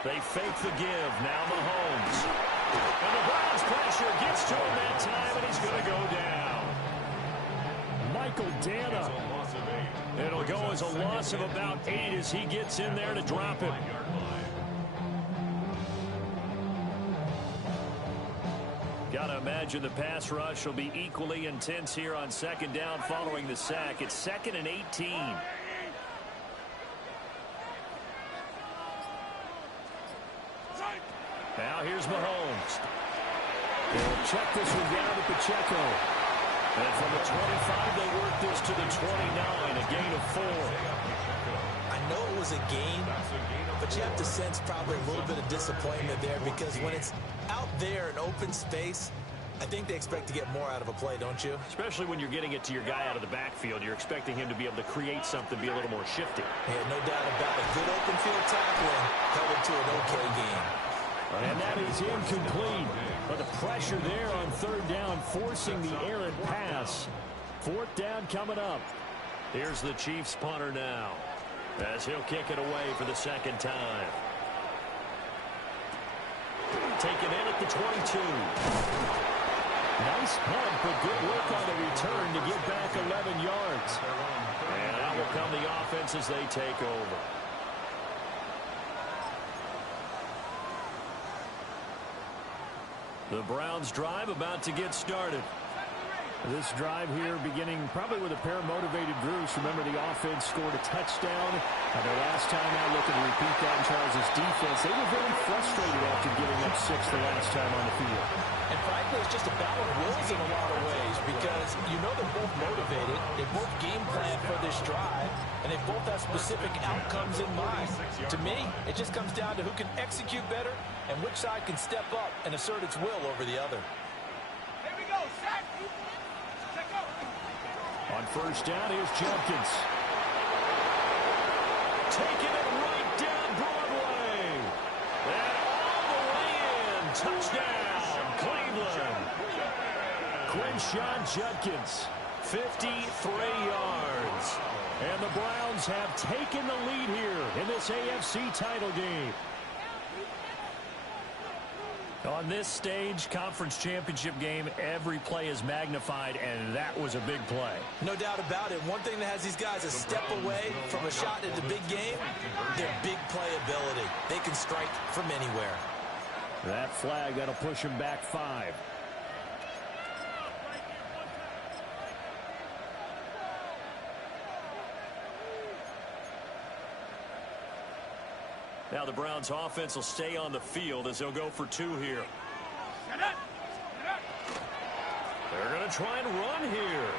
They fake the give. Now Mahomes. And the Browns pressure gets to him that time, and he's going to go down. Michael Dana. It'll go as a loss of about 8 as he gets in there to drop it. Gotta imagine the pass rush will be equally intense here on second down following the sack. It's 2nd and 18. Now here's Mahomes. They'll check this one down to Pacheco. And from the 25, they work this to the 29, a gain of 4. I know it was a gain, but you have to sense probably a little bit of disappointment there because when it's out there in open space, I think they expect to get more out of a play, don't you? Especially when you're getting it to your guy out of the backfield. You're expecting him to be able to create something, be a little more shifty. Yeah, no doubt about it. Good open field tackling held it to an okay game. And that is incomplete. But the pressure there on third down, forcing the errant pass. Fourth down coming up. Here's the Chiefs punter now, as he'll kick it away for the second time. Taken in at the 22. Nice punt, but good work on the return to get back 11 yards. And out will come the offense as they take over. The Browns drive about to get started. This drive here beginning probably with a pair of motivated Bruce. Remember, the offense scored a touchdown. And their last time out, looking to repeat that in Charles' defense. They were very frustrated after giving up 6 the last time on the field. And frankly, it's just a battle of wills in a lot of ways because you know they're both motivated. They both game plan for this drive, and they both have specific outcomes in mind. To me, it just comes down to who can execute better and which side can step up and assert its will over the other. Here we go, set. On first down, here's Judkins. Taking it right down Broadway. And all the way in. Touchdown, Cleveland. Quinshon Judkins, 53 yards. And the Browns have taken the lead here in this AFC title game. On this stage, conference championship game, every play is magnified, and that was a big play. No doubt about it. One thing that has these guys a step away from a shot at the big game, their big play ability. They can strike from anywhere. That flag, that'll push him back 5. Now the Browns offense will stay on the field as they'll go for 2 here. They're going to try and run here.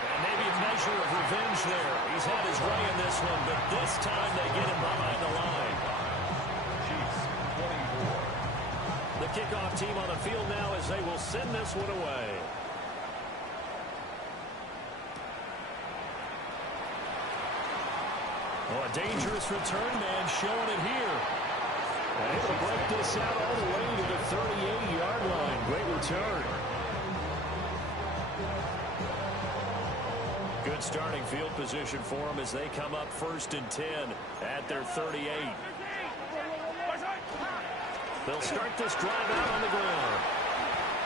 And maybe a measure of revenge there. He's had his way in this one, but this time they get him behind the line. The kickoff team on the field now as they will send this one away. Oh, a dangerous return man showing it here. And able to break this out all the way to the 38-yard line. Great return. Good starting field position for them as they come up 1st and 10 at their 38. They'll start this drive out on the ground.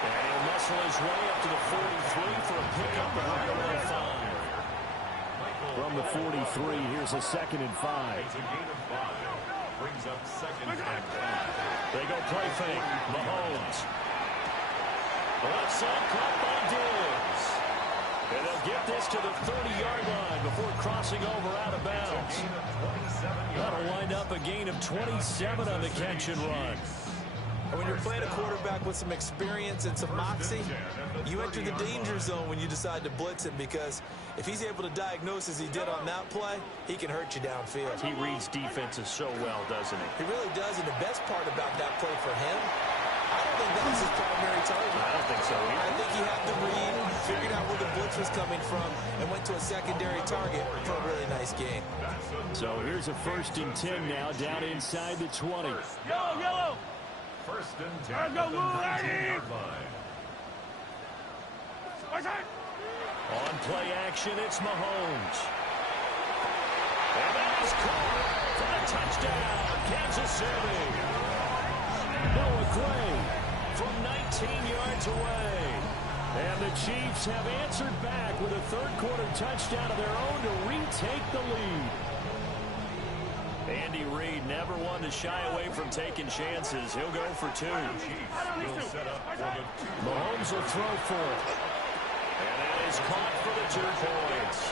And he'll muscle his way up to the 43 for a pickup right around 5. From the 43, here's a 2nd and 5. Brings up 2nd and 5. They go play fake. Mahomes. The left side caught by Diggs. And they'll get this to the 30-yard line before crossing over out of bounds. That'll wind up a gain of 27 on the catch and run. And when you're playing a quarterback with some experience and some moxie, you enter the danger zone when you decide to blitz him, because if he's able to diagnose as he did on that play, he can hurt you downfield. He reads defenses so well, doesn't he? He really does, and the best part about that play for him, I don't think that was his primary target. I don't think so either. I think he had the read, figured out where the blitz was coming from, and went to a secondary target for a really nice gain. So here's a 1st and 10 now, down inside the 20. Yellow, yellow. 1st and 10 Let's go, at the Lou, 19-yard line. On play action, it's Mahomes. And that is caught for a touchdown, Kansas City. Noah Gray from 19 yards away. And the Chiefs have answered back with a 3rd-quarter touchdown of their own to retake the lead. Andy Reid never one to shy away from taking chances. He'll go for 2. Mahomes will throw for it. And that is caught for the 2 points.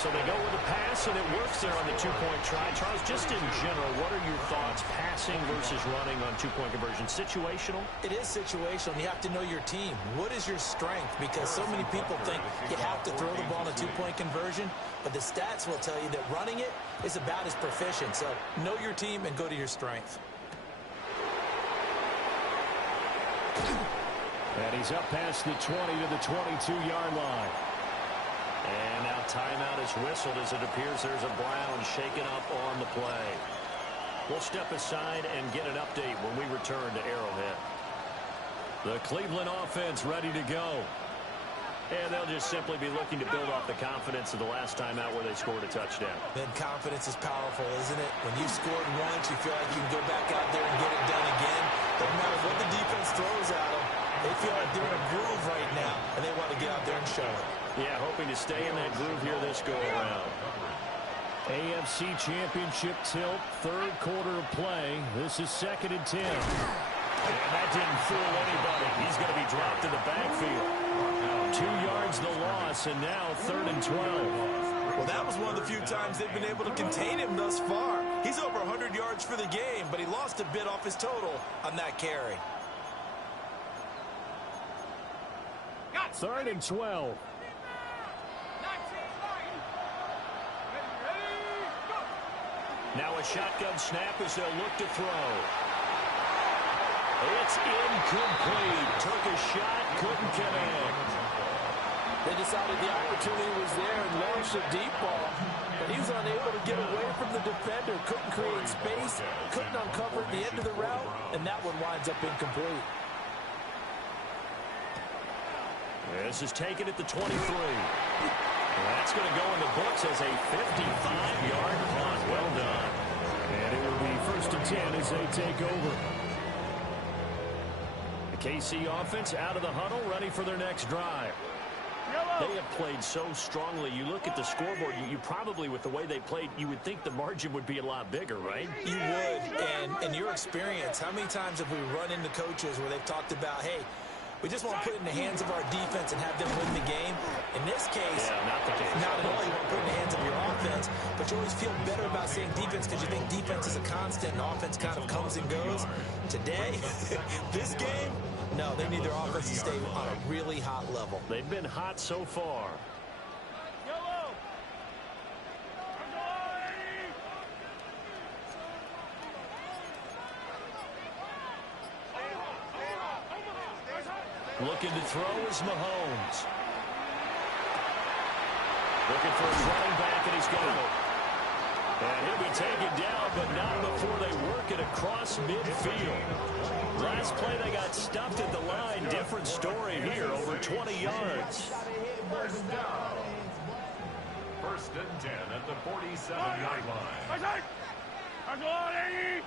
So they go with the pass, and it works there on the 2-point try. Charles, just in general, what are your thoughts passing versus running on 2-point conversion? Situational? It is situational. You have to know your team. What is your strength? Because so many people think you have to throw the ball in a 2-point conversion, but the stats will tell you that running it is about as proficient. So know your team and go to your strength. And he's up past the 20 to the 22-yard line. And now timeout is whistled as it appears there's a Brown shaken up on the play. We'll step aside and get an update when we return to Arrowhead. The Cleveland offense ready to go. And they'll just simply be looking to build off the confidence of the last time out where they scored a touchdown. Then confidence is powerful, isn't it? When you scored once, you feel like you can go back out there and get it done again. Doesn't matter what the defense throws at them. They feel like they're in a groove right now, and they want to get out there and show it. Yeah, hoping to stay in that groove here this go-around. AFC Championship tilt, 3rd quarter of play. This is 2nd and 10. And that didn't fool anybody. He's going to be dropped in the backfield. 2 yards the loss, and now 3rd and 12. Well, that was one of the few times they've been able to contain him thus far. He's over 100 yards for the game, but he lost a bit off his total on that carry. 3rd and 12. Now a shotgun snap as they'll look to throw. It's incomplete. Took a shot, couldn't connect. They decided the opportunity was there and launched a deep ball, but he was unable to get away from the defender. Couldn't create space, couldn't uncover the end of the route, and that one winds up incomplete. This is taken at the 23. That's going to go in the books as a 55-yard punt. Well done. And it will be 1st and 10 as they take over. The KC offense out of the huddle, ready for their next drive. They have played so strongly. You look at the scoreboard, you probably, with the way they played, you would think the margin would be a lot bigger, right? You would. And in your experience, how many times have we run into coaches where they've talked about, hey, we just want to put it in the hands of our defense and have them win the game? In this case, not the case. Not at all. You want to put it in the hands of your offense, but you always feel better about saying defense because you think defense is a constant and offense kind of comes and goes. Today, this game, no, they need their offense to stay on a really hot level. They've been hot so far. Looking to throw is Mahomes. Looking for his running back, and he's got it. And he'll be taken down, but not before they work it across midfield. Last play, they got stuffed at the line. Different story here, over 20 yards. First down. 1st and 10 at the 47-yard line.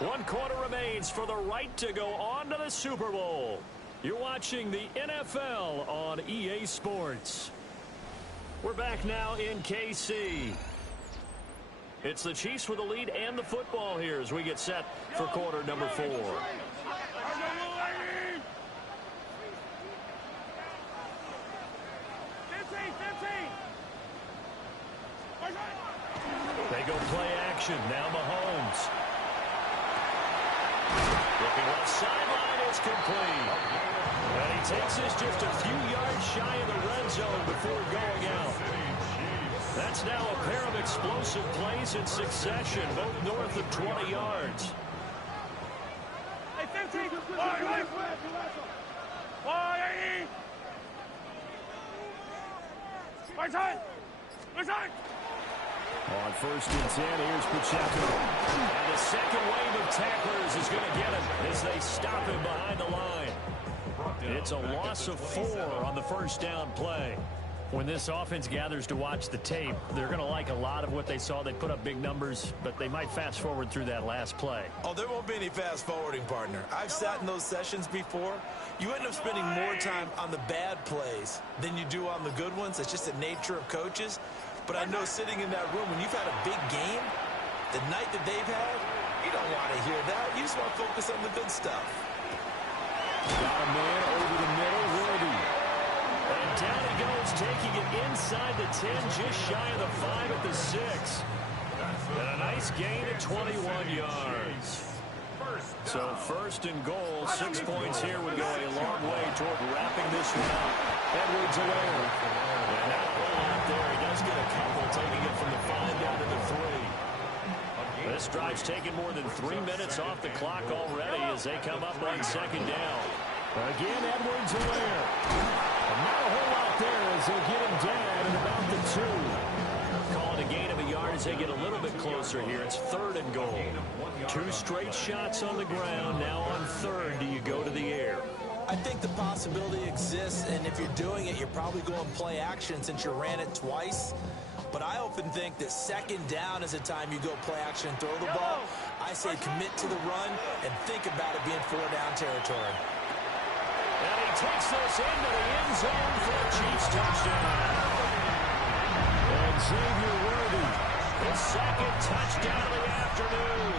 One quarter remains for the right to go on to the Super Bowl. You're watching the NFL on EA Sports. We're back now in KC. It's the Chiefs with the lead and the football here as we get set for quarter number 4. They go play action. Now Mahomes. Looking left sideline, it's complete. And he takes this just a few yards shy of the red zone before going out. That's now a pair of explosive plays in succession, both north of 20 yards. On 1st and 10, here's Pacheco. And the second wave of tacklers is going to get him as they stop him behind the line. It's a loss of 4 on the 1st down play. When this offense gathers to watch the tape, they're going to like a lot of what they saw. They put up big numbers, but they might fast forward through that last play. Oh, there won't be any fast forwarding, partner. I've sat in those sessions before. You end up spending more time on the bad plays than you do on the good ones. It's just the nature of coaches. But I know sitting in that room, when you've had a big game, the night that they've had, you don't want to hear that. You just want to focus on the good stuff. Got a man over the middle, Worthy. And down he goes, taking it inside the 10, just shy of the 5 at the 6. And a nice gain at 21 yards. So 1st and goal, 6 points here would go a long way toward wrapping this one up. Edwards away. And not a whole lot there. He does get a couple, taking it from the 5 down to the 3. This drive's taken more than 3 minutes off the clock already as they come up on 2nd down. Again, Edwards away. Not a whole lot there as they get him down at about the 2. Call it a gain of a yard as they get a little bit closer here. It's 3rd and goal. 2 straight shots on the ground. Now on 3rd, do you go to the air? I think the possibility exists, and if you're doing it, you're probably going play action since you ran it twice. But I often think that 2nd down is the time you go play action and throw the ball. I say commit to the run and think about it being 4-down territory. And he takes this into the end zone for a Chiefs touchdown. And Xavier Worthy, his 2nd touchdown of the afternoon.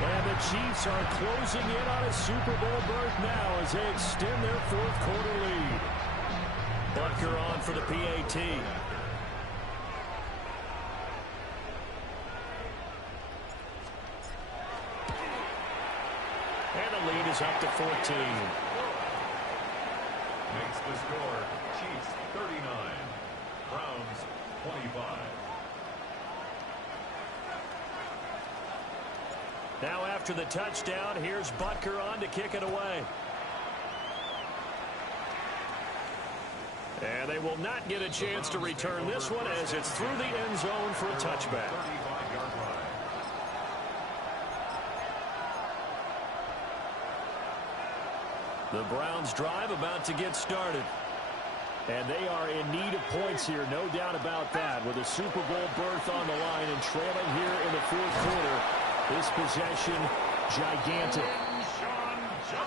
And the Chiefs are closing in on a Super Bowl berth now as they extend their fourth quarter lead. Butker on for the PAT. And the lead is up to 14. Makes the score Chiefs 39, Browns 25. Now after the touchdown, here's Butker on to kick it away. And they will not get a chance to return this one as it's through the end zone for a touchback. 35-yard line. The Browns drive about to get started. And they are in need of points here, no doubt about that. With a Super Bowl berth on the line and trailing here in the fourth quarter. This possession, gigantic.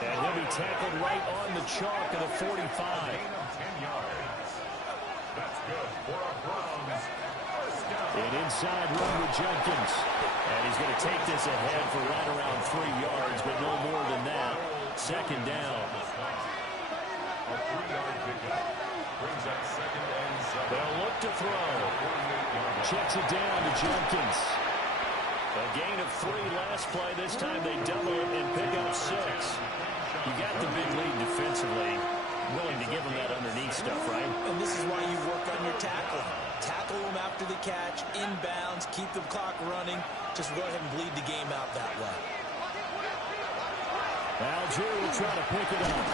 And he'll be tackled right on the chalk of the 45. That's good for a Browns first down. An inside run with Jenkins. And he's going to take this ahead for right around 3 yards, but no more than that. Second down. A 3-yard pickup brings up second and 7. They'll look to throw. Checks it down to Jenkins. A gain of 3 last play. This time they double it and pick up 6. You got the big lead defensively. Willing to give them that underneath stuff, right? And this is why you work on your tackling. Tackle them after the catch, inbounds, keep the clock running. Just go ahead and bleed the game out that way. Algier will try to pick it up.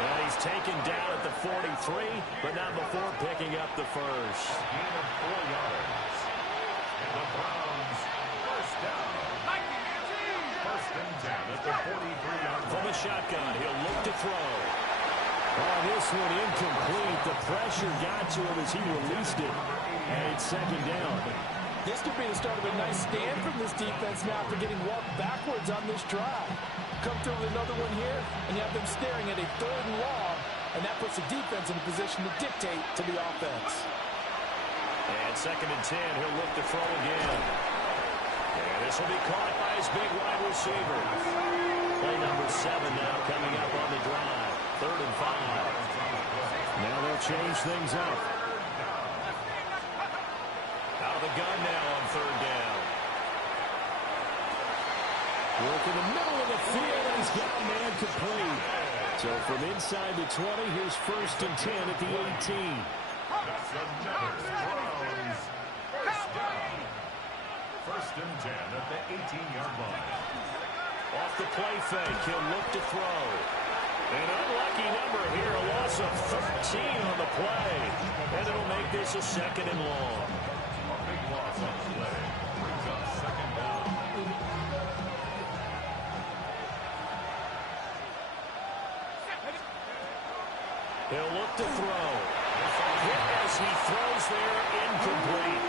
And he's taken down at the 43, but not before picking up the first. Gain of 4 yards. And the Browns first down. First and 10 at the 43-yard line. From the shotgun, he'll look to throw. Oh, this one incomplete. The pressure got to him as he released it. And it's second down. This could be the start of a nice stand from this defense now after getting walked backwards on this drive. Come through with another one here, and you have them staring at a 3rd and long, and that puts the defense in a position to dictate to the offense. And second and 10, he'll look to throw again. And this will be caught by his big wide receiver. Play number 7 now coming up on the drive. 3rd and 5. Now they'll change things up. Out of the gun now on 3rd down. Work in the middle of the field, and he's got a man complete. So from inside the 20, here's 1st and 10 at the 18. That's another Browns first down. First and 10 at the 18-yard line. Off the play fake, he'll look to throw. An unlucky number here, a loss of 13 on the play. And it'll make this a 2nd and long. A big loss on the play. Brings up second down. He'll look to throw. Hit as he throws there, incomplete.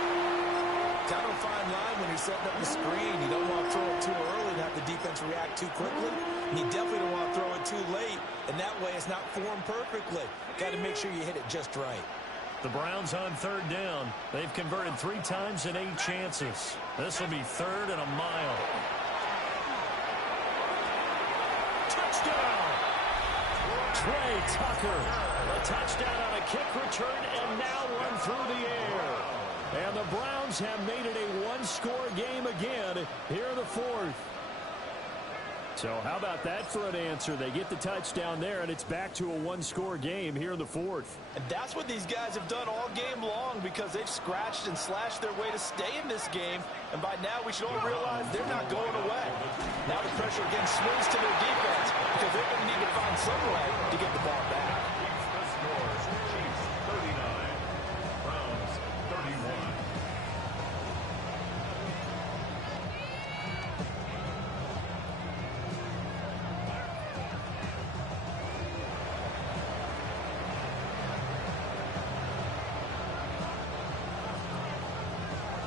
Kind of a fine line when you're setting up the screen. You don't want to throw it too early and have the defense react too quickly. And you definitely don't want to throw it too late. And that way it's not formed perfectly. Got to make sure you hit it just right. The Browns on 3rd down. They've converted 3 times in 8 chances. This will be 3rd and a mile. Touchdown! Trey Tucker. A touchdown on a kick return and now run through the air. And the Browns have made it a 1-score game again here in the 4th. So how about that for an answer? They get the touchdown there, and it's back to a 1-score game here in the 4th. And that's what these guys have done all game long because they've scratched and slashed their way to stay in this game. And by now, we should all realize they're not going away. Now the pressure again swings to their defense because they're going to need to find some way to get the ball back. The scores, Chiefs 39, Browns 31.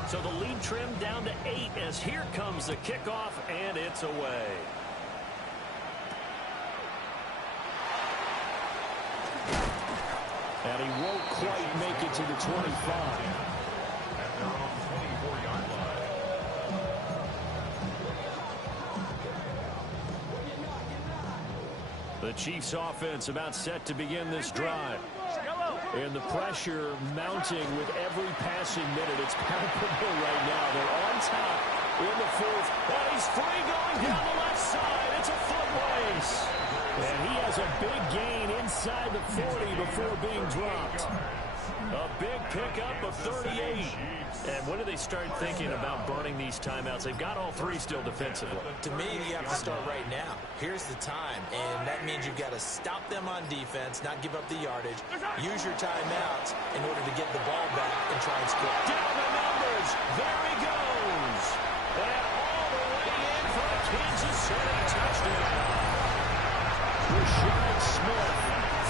So the lead trimmed down to 8 as here comes the kickoff, and it's away. And he won't quite make it to the 25. At their own 24-yard line. The Chiefs offense about set to begin this drive. And the pressure mounting with every passing minute. It's palpable right now. They're on top in the fourth. And he's free going down the left side. It's a foot race. And he has a big gain inside the 40 before being dropped. A big pickup of 38. And when do they start thinking about burning these timeouts? They've got all three still defensively. To me, you have to start right now. Here's the time, and that means you've got to stop them on defense, not give up the yardage. Use your timeouts in order to get the ball back and try and score. Down the numbers. There he goes. And all the way in for a Kansas City touchdown. Rashad Smith,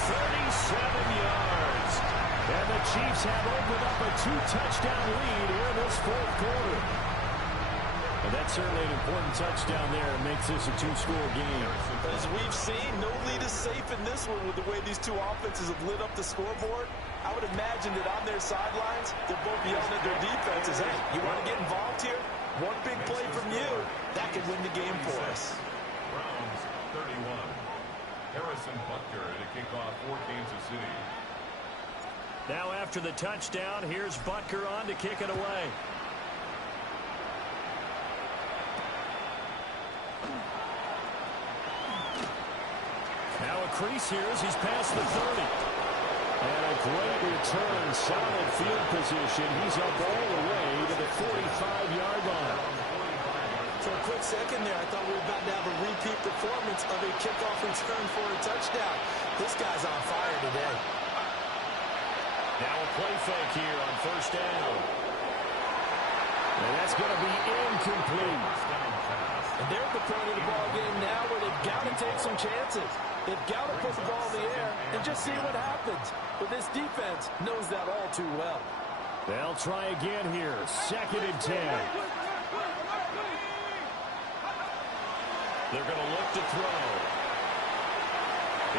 37 yards. And the Chiefs have opened up a 2-touchdown lead here in this fourth quarter. And that's certainly an important touchdown there. It makes this a 2-score game. As we've seen, no lead is safe in this one with the way these two offenses have lit up the scoreboard. I would imagine that on their sidelines, they're both yelling at their defenses, hey, you want to get involved here? One big play from you, that could win the game for us. Browns 31. Harrison Butker to kick off for Kansas City. Now after the touchdown, here's Butker on to kick it away. Now a crease here as he's past the 30. And a great return, solid field position. He's up all the way to the 45-yard line. For a quick second there, I thought we were about to have a repeat performance of a kickoff return for a touchdown. This guy's on fire today. Now a play fake here on first down. And that's going to be incomplete. And they're at the point of the ball game now where they've got to take some chances. They've got to put the ball in the air and just see what happens. But this defense knows that all too well. They'll try again here. 2nd and 10. They're going to look to throw.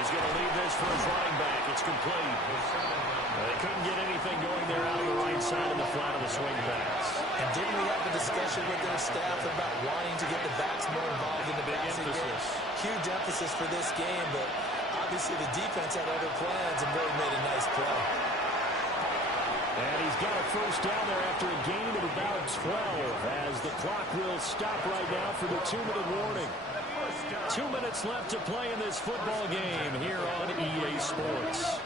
He's going to leave this for his running back. It's complete. They couldn't get anything going there out of the right side of the flat of the swing pass. And didn't we have a discussion with their staff about wanting to get the backs more involved in the passing game? Huge emphasis for this game, but obviously the defense had other plans and really made a nice play. And he's got a first down there after a gain of about 12 as the clock will stop right now for the 2-minute warning. 2 minutes left to play in this football game here on EA Sports.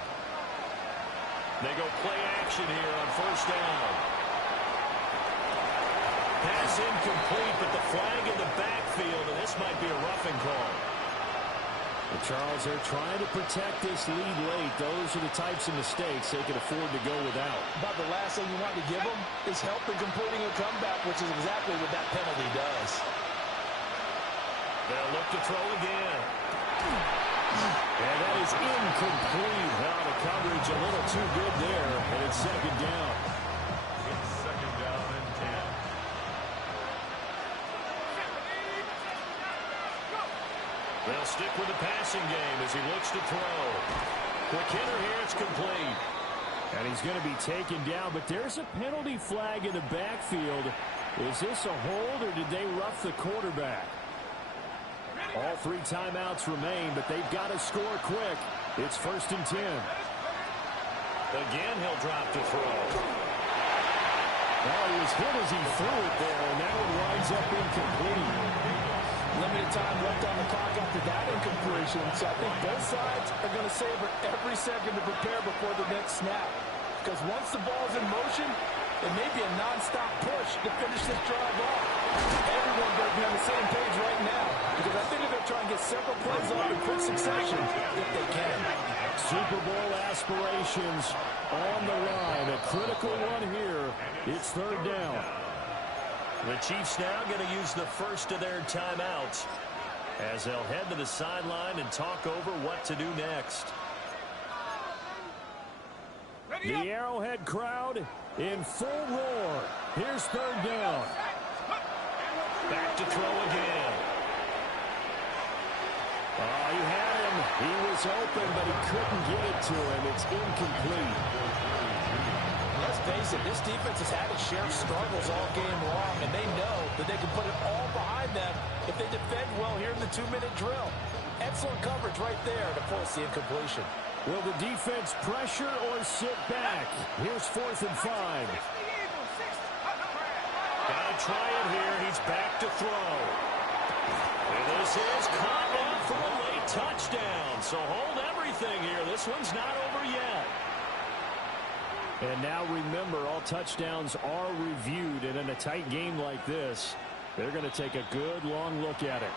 They go play action here on first down. Pass incomplete, but the flag in the backfield, and this might be a roughing call. Well, Charles, they're trying to protect this lead late. Those are the types of mistakes they can afford to go without. About the last thing you want to give them is help in completing a comeback, which is exactly what that penalty does. They'll look to throw again. And that is incomplete. Now the coverage a little too good there, and it's 2nd down. It's 2nd down and 10. They'll stick with the passing game as he looks to throw. Quick hitter here, it's complete. And he's going to be taken down, but there's a penalty flag in the backfield. Is this a hold, or did they rough the quarterback? All 3 timeouts remain, but they've got to score quick. It's 1st and 10. Again, he'll drop to throw. Well, he was hit as he threw it there, and that one winds up incomplete. Limited time left on the clock after that incompletion, so I think both sides are going to savor every second to prepare before the next snap. Because once the ball's in motion, it may be a non-stop push to finish this drive off. Everyone better be on the same page right now, because I think they're going to try and get several plays off in quick succession if they can. Super Bowl aspirations on the line. A critical one here. It's 3rd down. The Chiefs now going to use the first of their timeouts as they'll head to the sideline and talk over what to do next. The Arrowhead crowd in full roar. Here's 3rd down. Back to throw again. Oh, he had him. He was open, but he couldn't get it to him. It's incomplete. Let's face it, this defense has had its share of struggles all game long, and they know that they can put it all behind them if they defend well here in the 2-minute drill. Excellent coverage right there to force the incompletion. Will the defense pressure or sit back? Here's 4th and 5. Gotta try it here. He's back to throw. And this is caught off for a late touchdown. So hold everything here. This one's not over yet. And now remember, all touchdowns are reviewed. And in a tight game like this, they're going to take a good long look at it.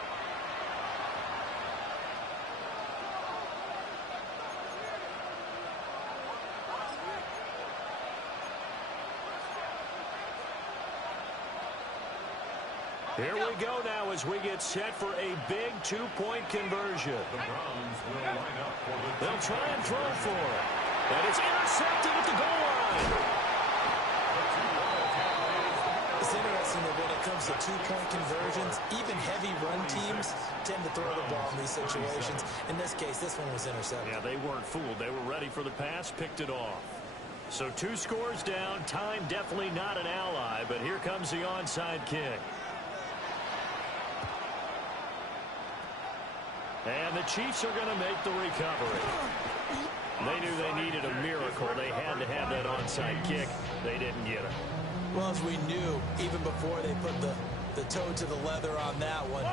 Here we go now as we get set for a big 2-point conversion. The Browns will line up for the... They'll try and throw for it. And it's intercepted at the goal line. It's interesting that when it comes to 2-point conversions, even heavy run teams tend to throw the ball in these situations. In this case, this one was intercepted. Yeah, they weren't fooled. They were ready for the pass, picked it off. So 2 scores down. Time definitely not an ally, but here comes the onside kick. And the Chiefs are going to make the recovery. They knew they needed a miracle. They had to have that onside kick. They didn't get it. Well, as we knew, even before they put the toe to the leather on that one,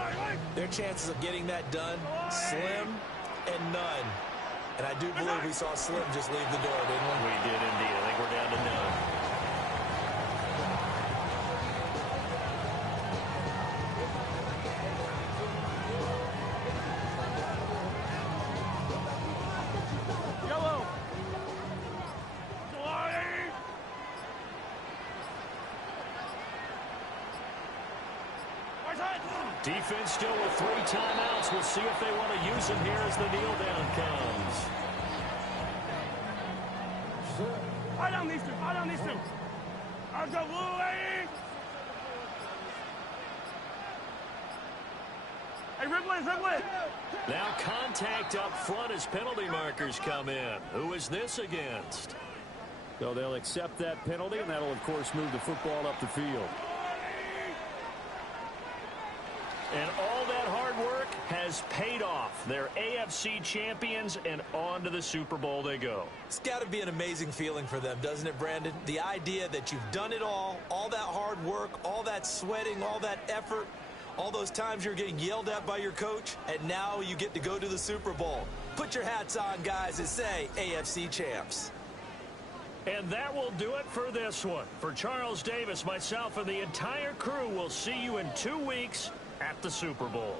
their chances of getting that done, slim and none. And I do believe we saw Slim just leave the door, didn't we? We did indeed. I think we're down to none. Defense still with 3 timeouts. We'll see if they want to use them here as the kneel down comes. I don't need to. I'll go away. Hey, Ripley. Now contact up front as penalty markers come in. Who is this against? So they'll accept that penalty, and that'll, of course, move the football up the field. And all that hard work has paid off. They're AFC champions, and on to the Super Bowl they go. It's got to be an amazing feeling for them, doesn't it, Brandon? The idea that you've done it all that hard work, all that sweating, all that effort, all those times you're getting yelled at by your coach, and now you get to go to the Super Bowl. Put your hats on, guys, and say AFC champs. And that will do it for this one. For Charles Davis, myself, and the entire crew, we'll see you in 2 weeks at the Super Bowl.